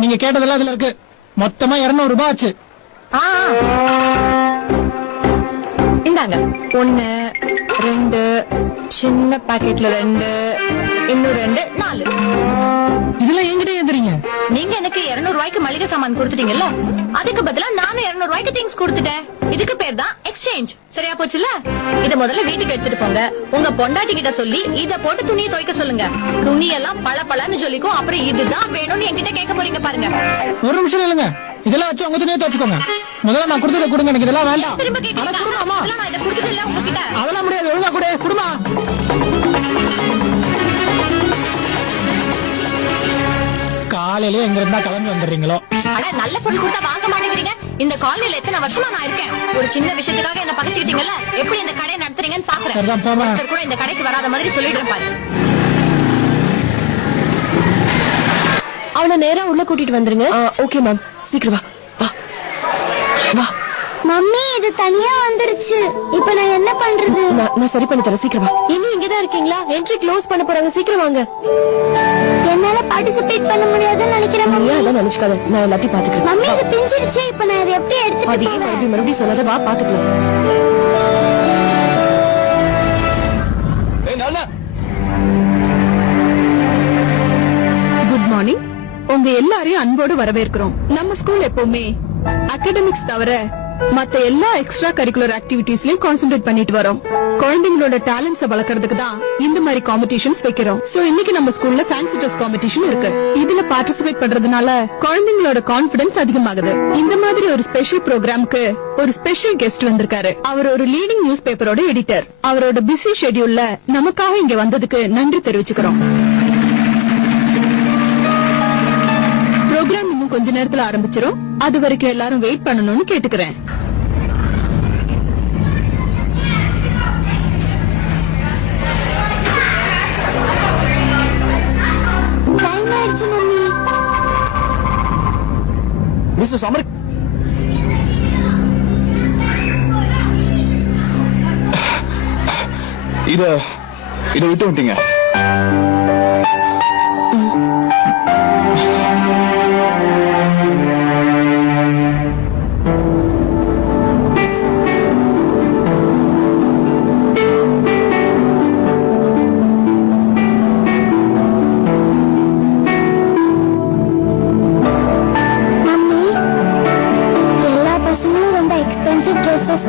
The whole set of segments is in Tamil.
நீங்க கேட்டதெல்லாம் இதுல இருக்கு. மொத்தமா 200 ரூபாய் ஆச்சு. இந்தாங்க 1 2 சின்ன பாக்கெட்ல 2 இன்னும் 2 4. இதெல்லாம் என்கிட்ட ஏந்துறீங்க. நீங்க எனக்கு 200 ரூபாய்க்கு மளிகை சாமான் கொடுத்துட்டீங்கல்ல, அதுக்கு பதிலா நானும் 200 ரூபாய்க்கு திங்ஸ் கொடுத்துட்டேன். இதுக்கு பேர் தான் எக்ஸ்சேஞ்ச். சரியா போச்சுல? இத முதல்ல வீட்டுக்கு எடுத்துட்டு போங்க. உங்க பொண்டாட்டி கிட்ட சொல்லி இத போட்டு துணியை துவைக்க சொல்லுங்க. துணி எல்லாம் பளபளன்னு சொல்லிக்கும். அப்புறம் இதுதான் வேணும்னு என்கிட்ட கேட்க போறீங்க பாருங்க. ஒரு நிமிஷம் இல்லங்க, இதெல்லாம் வச்சு உங்க துணியை துவைச்சுக்கோங்க. முதல்ல நான் கொடுத்ததை கொடுங்க. எனக்கு இதெல்லாம் வேண்டாம். திரும்ப கேக்குறீங்களா? நான் இத கொடுத்தது இல்ல உங்ககிட்ட. அதெல்லாம் முடியாது. ஒழுங்கா கொடு. குடுமா. காலையில எங்க இருந்தா கிளம்பி வந்துடுறீங்களோ? நல்ல பொருள் கொடுத்தா வாங்க மாட்டேங்கிறீங்க. இந்த காலனில எத்தனை வருஷமா நான் இருக்கேன். ஒரு சின்ன விஷயத்துக்காக என்ன பகைச்சுக்கிட்டீங்கல்ல. எப்படி இந்த கடையை நடத்துறீங்கன்னு பாக்குறேன். கூட இந்த கடைக்கு வராத மாதிரி சொல்லிடுறேன் பாரு. அவனை நேரா உள்ள கூட்டிட்டு வந்துருங்க. ஓகே மேம், சீக்கிரம் வா. மம்மி இது தனியா வந்துருச்சு. இப்ப நான் என்ன பண்றது? நான் சரி பண்ணி தரேன். சீக்கிரம் வா. இன்னும் இங்கதான் இருக்கீங்களா? என்ட்ரி க்ளோஸ் பண்ண போறாங்க. சீக்கிரம் வாங்க. என்னால பார்ட்டிசிபேட் பண்ண முடியாதுன்னு நினைக்கிறேன் மம்மி. அதான் நினைச்சுக்காத, நான் எல்லாத்தையும் பாத்துக்கிறேன். மம்மி இது பிஞ்சிருச்சு. இப்ப நான் இதை எப்படி எடுத்துட்டு போவேன்? மறுபடியும் சொல்லாத, வா பாத்துக்கலாம். Good morning. உங்க எல்லாரையும் அன்போடு வரவேற்கிறோம். நம்ம ஸ்கூல் எப்பவுமே அகாடமிக்ஸ் தவிர மத்த எல்லா எக்ஸ்ட்ரா கரிக்குலர் ஆக்டிவிட்டீஸ்லயும் கான்சென்ட்ரேட் பண்ணிட்டு வரோம். குழந்தைங்களோட டேலண்ட்ஸ வளர்க்கறதுக்கு தான் இந்த மாதிரி காம்படிஷன்ஸ் வைக்கிறோம். சோ இன்னைக்கு நம்ம ஸ்கூல்ல ஃபேன்சி ட்ரெஸ் காம்படிஷன் இருக்கு. இதுல பார்ட்டிசிபேட் பண்றதுனால குழந்தைங்களோட கான்பிடன்ஸ் அதிகமாகுது. இந்த மாதிரி ஒரு ஸ்பெஷல் ப்ரோக்ராம்க்கு ஒரு ஸ்பெஷல் கெஸ்ட் வந்திருக்காரு. அவர் ஒரு லீடிங் நியூஸ் பேப்பரோட எடிட்டர். அவரோட பிஸி ஷெட்யூல்ல நமக்காக இங்க வந்ததுக்கு நன்றி தெரிவிச்சுக்கிறோம். ப்ரோக்ராம் இன்னும் கொஞ்ச நேரத்துல ஆரம்பிச்சிரும். அது வரைக்கும் எல்லாரும் வெயிட் பண்ணணும்னு கேட்டுக்கிறேன். டைம் ஆயிடுச்சு மம்மி. மிஸ்டர் சமர், இத விட்டு விட்டீங்க.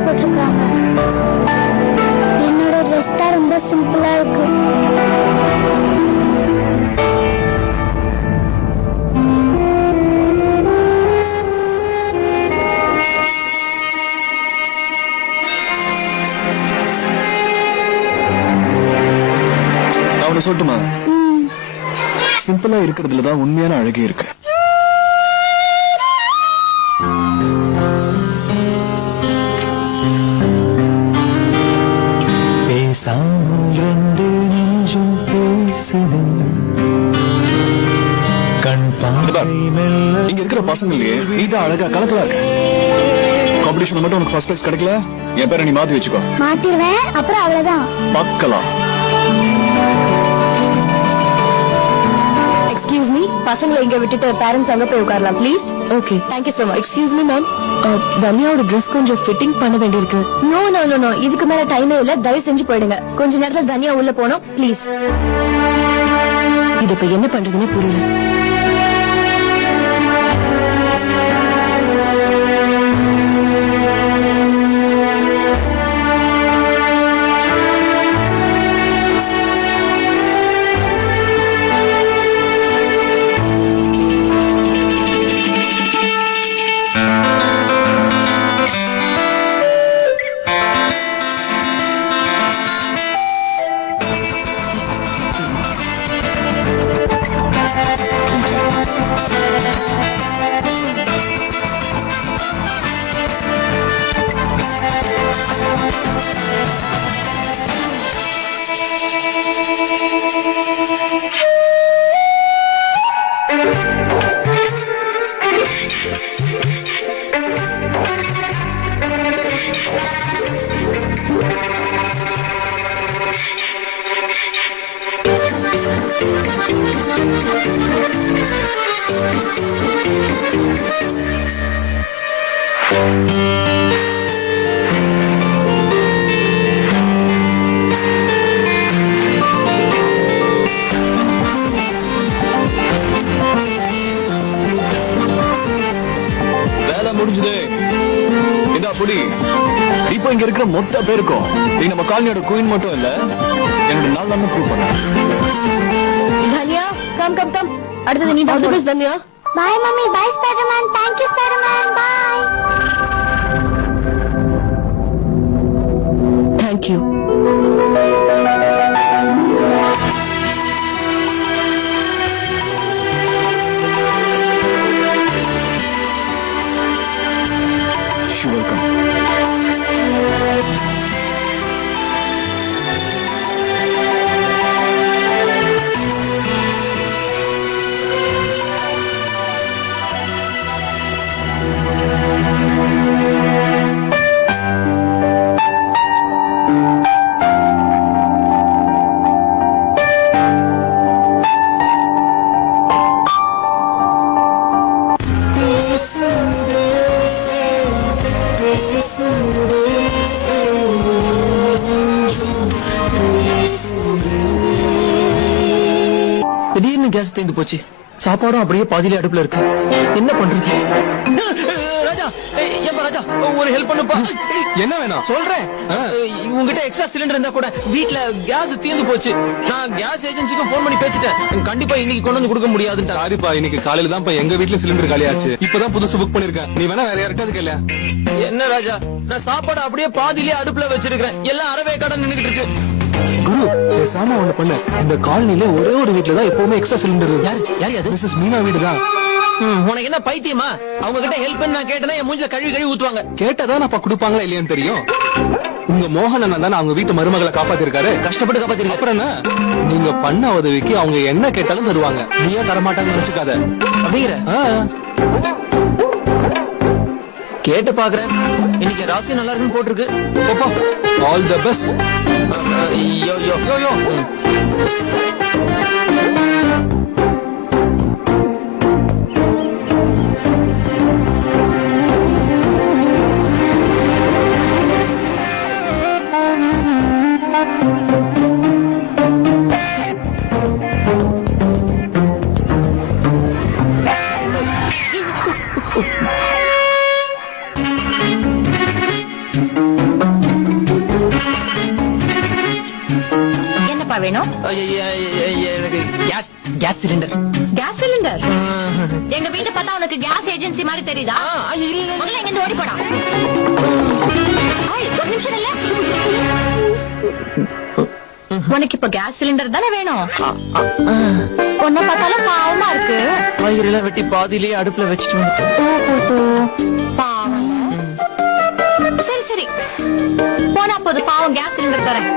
போட்டிருக்காங்க. என்னோட ட்ரெஸ் தான் ரொம்ப சிம்பிளா இருக்கு. அவனை சொல்லட்டுமா? சிம்பிளா இருக்கிறதுலதான் உண்மையான அழகே இருக்கு. இங்க இருக்கிற பசங்களே நீதான் அழகா கலக்கலா இருக்க. காம்படிஷன் மட்டும் உனக்கு ஃபர்ஸ்ட் பிரைஸ் கிடைக்கல, என் பேரை நீ மாத்தி வச்சுக்கோ. மாத்திடுவேன், அப்புறம் அவ்வளவுதான். பார்க்கலாம். எக்ஸ்கியூஸ் மீ, பசங்களை இங்க விட்டுட்டு பேரண்ட்ஸ் அங்க போய் உட்காரலாம் please. Okay, thank you so much. Excuse me ma'am, தன்யாவோட ட்ரெஸ் கொஞ்சம் ஃபிட்டிங் பண்ண வேண்டியிருக்கு. நோ நோ நோ நோ, இதுக்கு மேல டைமே இல்ல. தயவு செஞ்சு போயிடுங்க. கொஞ்ச நேரத்துல தன்யா உள்ள போனோம் ப்ளீஸ். இது இப்ப என்ன பண்றதுன்னு புரியல. வேலை முடிஞ்சது. இதா புடி. இப்போ இங்க இருக்கிற மொத்த பேருக்கும் நீ நம்ம காலனியோட குயின் மட்டும் இல்ல, என்னோட நாள் தான் ப்ரூவ் பண்ண. Tanya come come come. அடுத்தது நீ தான் பேசு தன்யா. Bye mummy, bye Spiderman. Thank you Spiderman. Bye. Thank you. Welcome. திடீர்னு கேஸ் தீர்ந்து போச்சு. சாப்பாடும் அப்படியே பாதியிலே அடுப்புல இருக்கு. என்ன பண்றது? ராஜா, ஏப்பா ராஜா, ஒரு ஹெல்ப் பண்ணுப்பா. என்ன வேணும்? சொல்றேன். உங்ககிட்ட எக்ஸ்ட்ரா சிலிண்டர் இருந்தா கூட, வீட்ல கேஸ் தீர்ந்து போச்சு. நான் கேஸ் ஏஜென்சிக்கும் போன் பண்ணி பேசிட்டேன். கண்டிப்பா இன்னைக்கு கொண்டு வந்து கொடுக்க முடியாதுன்னு. சாரிப்பா, இன்னைக்கு காலையில தான் எங்க வீட்டுல சிலிண்டர் காலியாச்சு. இப்பதான் புதுசு புக் பண்ணிருக்கேன். நீ வேணா வேற யார்கிட்ட கேள. என்ன ராஜா, நான் சாப்பாடு அப்படியே பாதியிலே அடுப்புல வச்சிருக்கிறேன். எல்லாம் அறவே கடை நின்னுகிட்டு இருக்கு. குரு, பேசாம ஒண்ணு பண்ணு. இந்த காலனில ஒரே ஒரு வீட்டுல தான் எப்பவுமே எக்ஸ்ட்ரா சிலிண்டர் இருக்கு. யார் அது? மிஸ்ஸஸ் மீனா வீடு தான். உனக்கு என்ன பைத்தியமா? அவங்க கிட்ட ஹெல்ப் நான் கேட்டேன்னா என் மூஞ்சில கழுவி ஊத்துவாங்க. கேட்டதான் அப்ப கொடுப்பாங்களா இல்லையான்னு தெரியும். உங்க மோகன் அண்ணன் தானே அவங்க வீட்டு மருமகளை காப்பாத்திருக்காரு. கஷ்டப்பட்டு காப்பாத்திருக்காரு. அப்புறம் என்ன, நீங்க பண்ண உதவிக்கு அவங்க என்ன கேட்டாலும் தருவாங்க. நீயே தரமாட்டாங்கன்னு நினைச்சுக்காத. அப்படிங்கிற கேட்டு பாக்குறேன். இன்னைக்கு ராசி நல்லா இருக்குன்னு போட்டிருக்கு. All the best. Yo yo yo yo. என்னப்பா வேணும்? எனக்கு கேஸ் சிலிண்டர். Gas cylinder? எங்க வீட்டை பார்த்தா உனக்கு கேஸ் ஏஜென்சி மாதிரி தெரியுதா? முதல்ல இங்க இருந்து ஓடி போடா. ஒரு நிமிஷம் இல்ல, உனக்கு இப்ப கேஸ் சிலிண்டர் தானே வேணும்? உன்னை பார்த்தாலும் பாவமா இருக்கு. காய்கறிலாம் வெட்டி பாதியிலேயே அடுப்புல வச்சுட்டு வந்துட்டேன். பாவம். சரி சரி, போனா போது. பாவம், கேஸ் சிலிண்டர் தரேன்.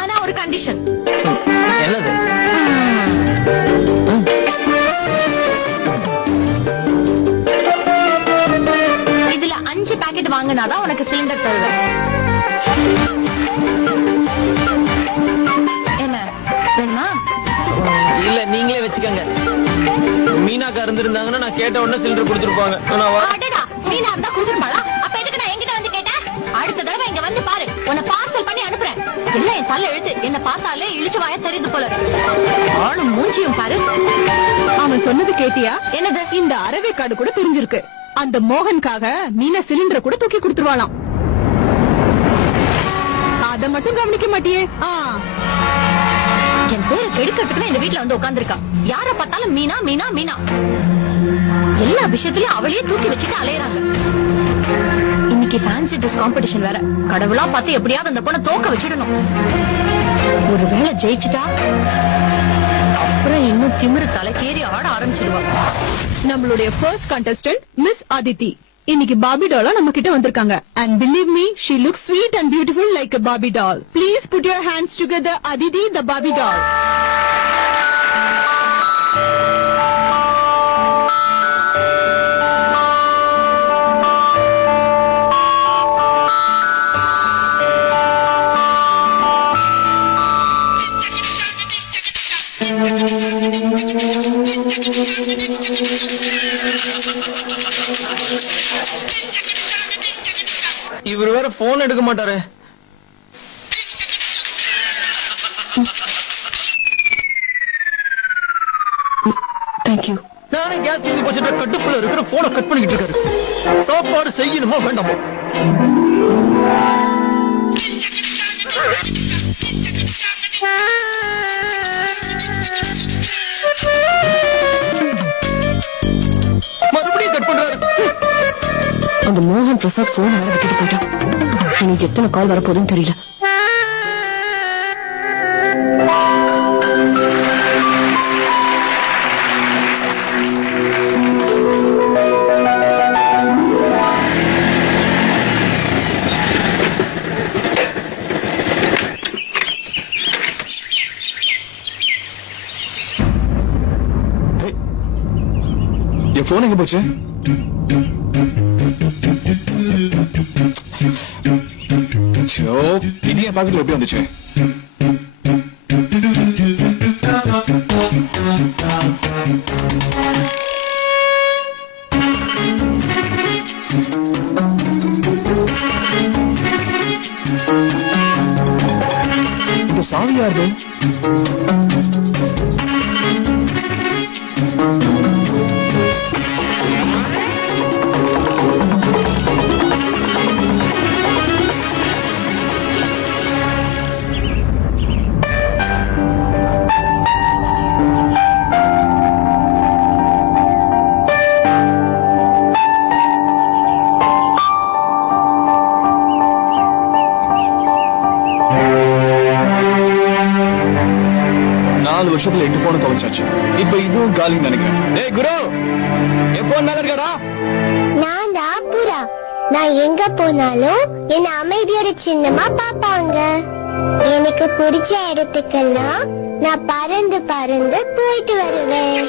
ஆனா ஒரு கண்டிஷன். என்னது? இதுல 5 பாக்கெட் வாங்கினாதான் உனக்கு சிலிண்டர் தருவேன். என்ன வேணுமா? இல்ல, நீங்களே வச்சுக்கோங்க. மீனாக்கா இருந்திருந்தாங்கன்னா நான் கேட்ட உடனே சிலிண்டர் கொடுத்துருப்பாங்க. அடடா, மீனா இருந்தா கொடுத்துருப்பாளா? அப்ப எதுக்கு நான் என்கிட்ட வந்து கேட்டேன்? அடுத்த தடவை இங்க வந்து பாரு, உன்னை பார்சல் பண்ணி அனுப்புறேன். இல்ல, என் தலை எழுத்து. என்ன பார்த்தாலே இழுச்சு வாய தெரியுது போல. ஆளும் மூஞ்சியும் பாரு. அவன் சொன்னது கேட்டியா? என்னது? இந்த அரவே கார்டு கூட தெரிஞ்சிருக்கு. அந்த மோகனுக்காக மீனா சிலிண்டரை கூட தூக்கி கொடுத்துருவாளாம். அத மட்டும் கவனிக்க மாட்டியே? என் பேரை கெடுக்கிறதுக்கு இந்த வீட்டுல வந்து உட்கார்ந்துருக்கா. யார பார்த்தாலும் மீனா மீனா மீனா. எல்லா விஷயத்திலயும் அவளையே தூக்கி வச்சுட்டு அலையறாங்க. இன்னைக்கு ஃபேன்சி ட்ரெஸ் காம்படிஷன் வேற. கடவுளா பார்த்து எப்படியாவது அந்த பொண்ணை தோக்க வச்சிடணும். ஒருவேளை ஜெயிச்சுட்டா அப்புறம் இன்னும் திமிரு தலைக்கேறி ஆட ஆரம்பிச்சிடுவா. நம்மளுடைய ஃபர்ஸ்ட் கண்டஸ்டன்ட் மிஸ் அதித்தி இன்னைக்கு பாபி டாலா நம்ம கிட்ட வந்திருக்காங்க. And believe me, she looks sweet and beautiful like a Barbie doll. Please put your hands together, Aditi, the Barbie doll. இவர் வேற போன் எடுக்க மாட்டாரு. தேங்க்யூ. நானே கேஸ் தீர்ந்து போச்சுட்டு கட்டுக்குள்ள இருக்கிற போனை கட் பண்ணிக்கிட்டு இருக்காரு. சாப்பாடு செய்யணுமா வேண்டாமா? மறுபடியும் கட் பண்றாரு. அந்த மோகன் பிரசாத் போன் வேற விட்டுட்டு போயிட்டான். எனக்கு எத்தனை கால் வரப்போதுன்னு தெரியல. என் போன் எங்க போச்சு? இது என் பாக்கெட்ல எப்படி வந்துச்சு? இந்த சாவி யாரு? வருஷத்துல 8 போன தொலைச்சாச்சு. இப்ப இதுவும் காலிங் நினைக்கிறேன். டேய் குரு, என் போன் மேல இருக்கடா. நான் தான் புறா. நான் எங்க போனாலும் என்ன அமைதியோட சின்னமா பாப்பாங்க. எனக்கு பிடிச்ச இடத்துக்கெல்லாம் நான் பறந்து பறந்து போயிட்டு வருவேன்.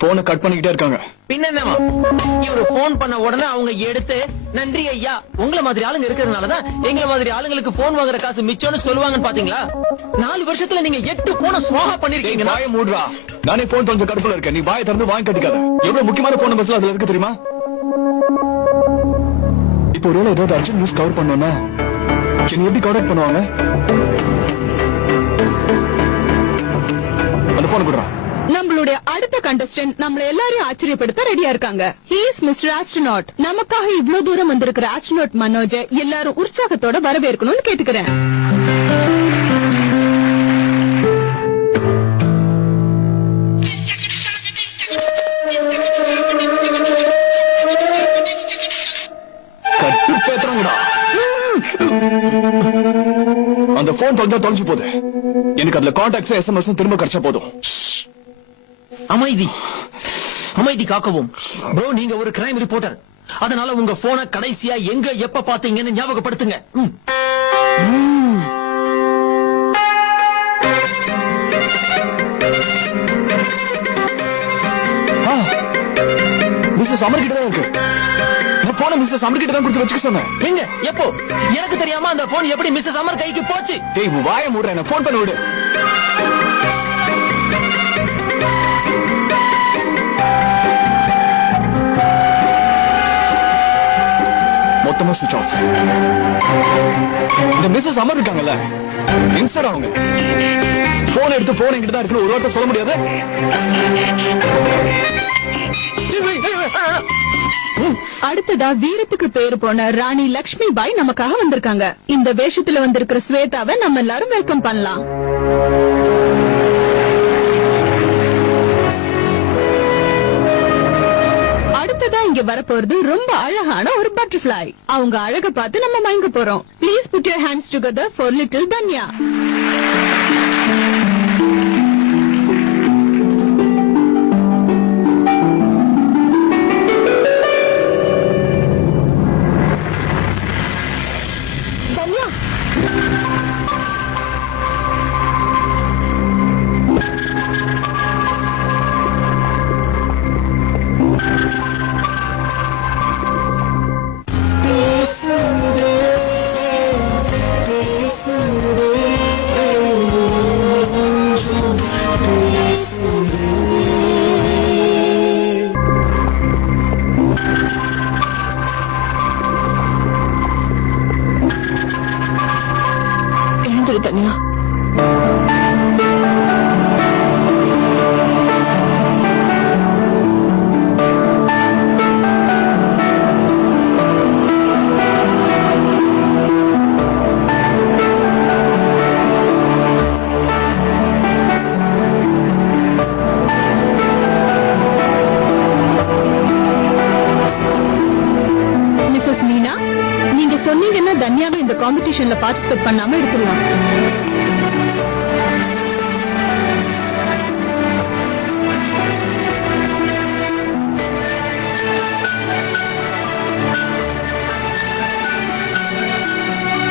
போனை கட் பண்ணிக்கிட்டே இருக்காங்க. பின்ன என்னவா, இவரு போன் பண்ண உடனே அவங்க எடுத்து நன்றி ஐயா, உங்களை மாதிரி ஆளுங்க இருக்கிறதுனாலதான் எங்களை மாதிரி ஆளுங்களுக்கு போன் வாங்குற காசு மிச்சம்னு சொல்லுவாங்கன்னு பாத்தீங்களா? 4 வருஷத்துல நீங்க 8 போனை ஸ்வாஹா பண்ணிருக்கீங்க. வாயை மூடுறா. நானே போன் தொலைஞ்ச கடுப்புல இருக்கேன். நீ வாயை திறந்து வாங்கி கட்டிக்காத. எவ்வளவு முக்கியமான போன் நம்பர்ஸ்ல அதுல இருக்கு தெரியுமா? இப்போ ஒருவேளை ஏதாவது அர்ஜென்ட் நியூஸ் கவர் பண்ணோம்னா என்ன எப்படி கான்டாக்ட் பண்ணுவாங்க? அந்த போன் கொடுறா. நம்மளுடைய அடுத்த கண்டஸ்டன்ட் நம்மள எல்லாரையும் ஆச்சரியப்படுத்த ரெடியா இருக்காங்க. He is mister astronaut. நமக்காக இவ்வளவு தூரம் வந்திருக்கிற ஆஸ்ட்ரோநாட் மனோஜ எல்லாரும் உற்சாகத்தோட வரவேற்கணும்னு கேட்டுக்கிறேன். அந்த போன் தொலைஞ்சு போகுது. எனக்கு அதுல கான்டாக்ட்ஸ் SMS திரும்ப கிடைச்சா போதும். அமைதி அமைதி காக்கவும். ப்ரோ, நீங்க ஒரு கிரைம் ரிப்போர்ட்டர். அதனால உங்க போனை கடைசியா எங்க எப்ப பாத்தீங்கன்னு ஞாபகப்படுத்துங்க. மிஸ்ஸஸ் அமர் கிட்ட தான் இருக்கு. நான் போன மிஸ்ஸஸ் அமர் கிட்ட தான் கொடுத்து வச்சுக்க சொன்னேன். எங்க எப்போ? எனக்கு தெரியாம அந்த போன் எப்படி மிஸ்ஸஸ் அமர் கைக்கு போச்சு? டேய், வாயை மூடுற. என்ன போன் பண்ண விடு. மொத்தமா சுவிட்ச் ஆஃப். இந்த மிஸ்ஸஸ் அமர் இருக்காங்கல்ல, இன்ஸ்டர் அவங்க போன் எடுத்து போன் என்கிட்ட தான் இருக்குன்னு ஒரு வார்த்தை சொல்ல முடியாது. அடுத்ததா வீரத்துக்கு பேரு போன ராணி லக்ஷ்மி பாய் நமக்காக வந்திருக்காங்க. இந்த வேஷத்துல வந்திருக்கிற ஸ்வேதாவை நம்ம எல்லாரும் வெல்கம் பண்ணலாம். அடுத்ததா இங்க வரப்போறது ரொம்ப அழகான ஒரு பட்டர்ஃபிளை. அவங்க அழக பார்த்து நம்ம மயங்க போறோம். Please put your hands together for little Tanya. எழுந்துரு தனியா. சொன்னீங்கன்னா தன்யாவை இந்த காம்படிஷன்ல பார்ட்டிசிபேட் பண்ணாம எடுத்துடலாம்.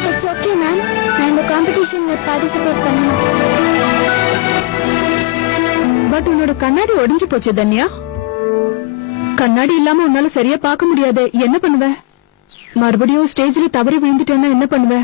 இட்ஸ் ஓகே மேம், நான் இந்த காம்படிஷன்ல பார்ட்டிசிபேட் பண்ணேன். பட் உன்னோட கண்ணாடி ஒடிஞ்சு போச்சு தன்யா. கண்ணாடி இல்லாம உன்னால சரியா பார்க்க முடியாது. என்ன பண்ணுவ? மறுபடியும் ஸ்டேஜ்ல தவறி விழுந்துட்டேன்னா என்ன பண்ணுவ?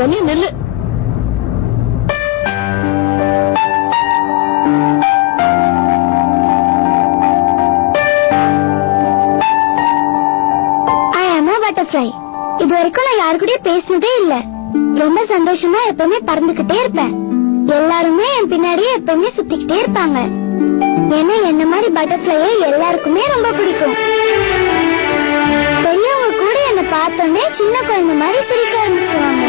தனியா நெல்லு. I am a butterfly. இது வரைக்கும் நான் யாரு கூடயும் பேசினதே இல்ல. ரொம்ப சந்தோஷமா எப்பவுமே பறந்துகிட்டே இருப்பேன். எல்லாருமே என் பின்னாடியே எப்பவுமே சுத்திக்கிட்டே இருப்பாங்க. ஏன்னா என்ன மாதிரி பட்டர்ஃப்ளையை எல்லாருக்குமே ரொம்ப பிடிக்கும். பெரியவங்க கூட என்ன பார்த்தோன்னே சின்ன குழந்தை மாதிரி சிரிக்க ஆரம்பிச்சுவாங்க.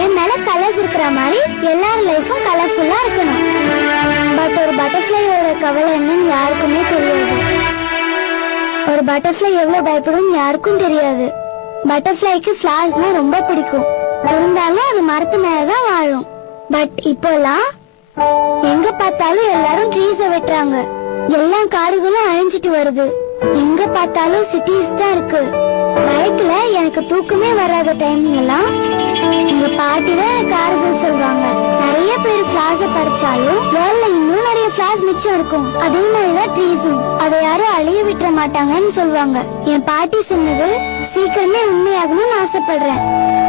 என் மேல கலர்ஸ் இருக்கிற மாதிரி எல்லாரும் லைஃபும் கலர்ஃபுல்லா இருக்கணும். பட் ஒரு பட்டர்ஃப்ளையோட கவலை என்னன்னு யாருக்குமே தெரியாது. ஒரு பட்டர்ஃப்ளை எவ்வளவு பயப்படும் யாருக்கும் தெரியாது. பட்டர்ஃப்ளைக்கு ஃபிளவர்ஸ்னா ரொம்ப பிடிக்கும். இருந்தாலும் அது மரத்து மேலதான் வாழும். பட் இப்போலாம் எங்க பார்த்தாலும் எல்லாரும் ட்ரீஸ வெட்டுறாங்க. எல்லா காடுகளும் அழிஞ்சிட்டு வருது. எங்க பார்த்தாலும் சிட்டிஸ் தான் இருக்கு. பைக்ல எனக்கு தூக்கமே வராத டைம்லாம் எங்க பாட்டி தான் எனக்கு ஆறுதல் சொல்வாங்க. நிறைய பேர் ஃபிளார்ஸ பறிச்சாலும் வேர்ல்ட்ல இன்னும் நிறைய ஃபிளார்ஸ் மிச்சம் இருக்கும். அதே மாதிரிதான் ட்ரீஸும், அதை யாரும் அழிய விட்டுற மாட்டாங்கன்னு சொல்லுவாங்க. என் பாட்டி சொன்னது சீக்கிரமே உண்மையாகணும்னு ஆசைப்படுறேன்.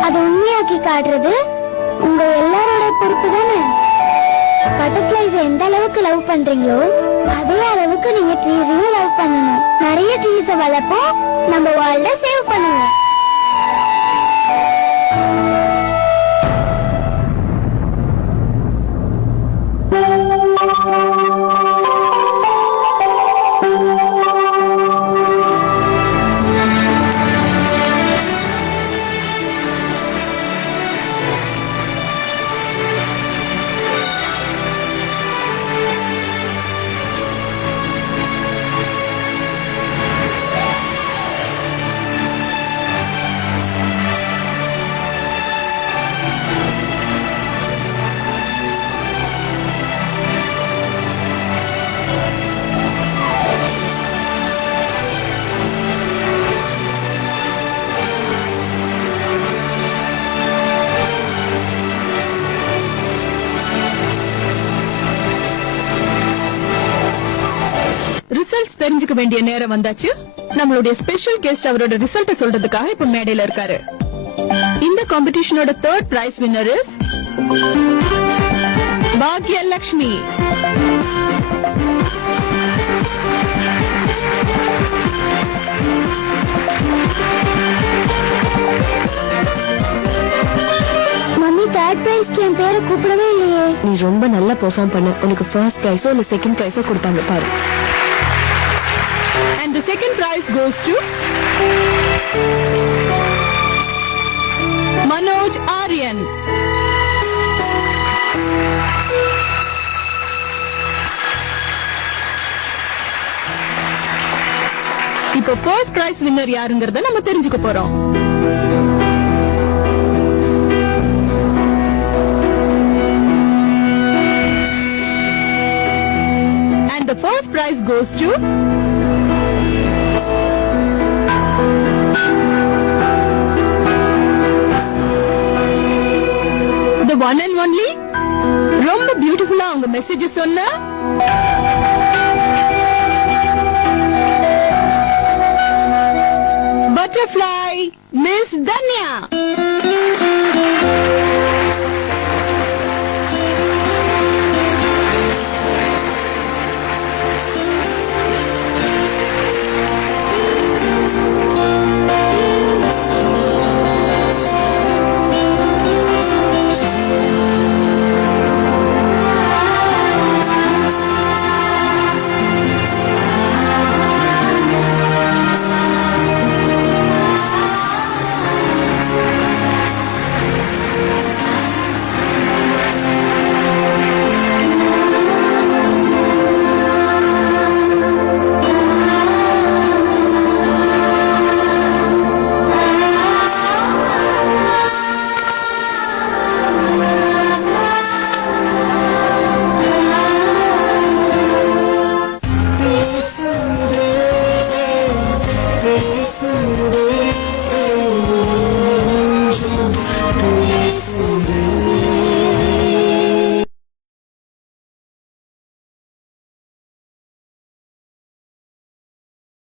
அதை உண்மையாக்கி காட்டுறது உங்க எல்லாரோட பொறுப்பு தானே. பட்டர்ஃபிளைஸ் எந்த அளவுக்கு லவ் பண்றீங்களோ அதே அளவுக்கு நீங்க ட்ரீஸையும் லவ் பண்ணணும். நிறைய ட்ரீஸ வளர்ப்போம், நம்ம வேர்ல்ட சேவ் பண்ணுவோம். ரிசல்ட்ஸ் தெரிஞ்சுக்க வேண்டிய நேரம் வந்தாச்சு. நம்மளுடைய ஸ்பெஷல் கெஸ்ட் அவரோட ரிசல்ட்ட சொல்றதுக்காக இப்ப மேடையில இருக்காரு. இந்த காம்படிஷனோட 3rd price winner is Bhagyalakshmi. Mummy 3rd பிரைஸ்க்கு என் பேரை கூப்பிடவே இல்லையே. நீ ரொம்ப நல்லா பெர்ஃபார்ம் பண்ண. உனக்கு ஃபர்ஸ்ட் பிரைஸோ இல்ல செகண்ட் பிரைஸோ கொடுப்பாங்க பாரு. And the second prize goes to Manoj Aryan. இப்போ ஃபர்ஸ்ட் பிரைஸ் வின்னர் யாருங்கறத நம்ம தெரிஞ்சுக்க போறோம். prize goes to the one and only ரொம்ப பியூட்டிஃபுல்லா அவங்க மெசேஜ் சொன்ன butterfly Miss Danya.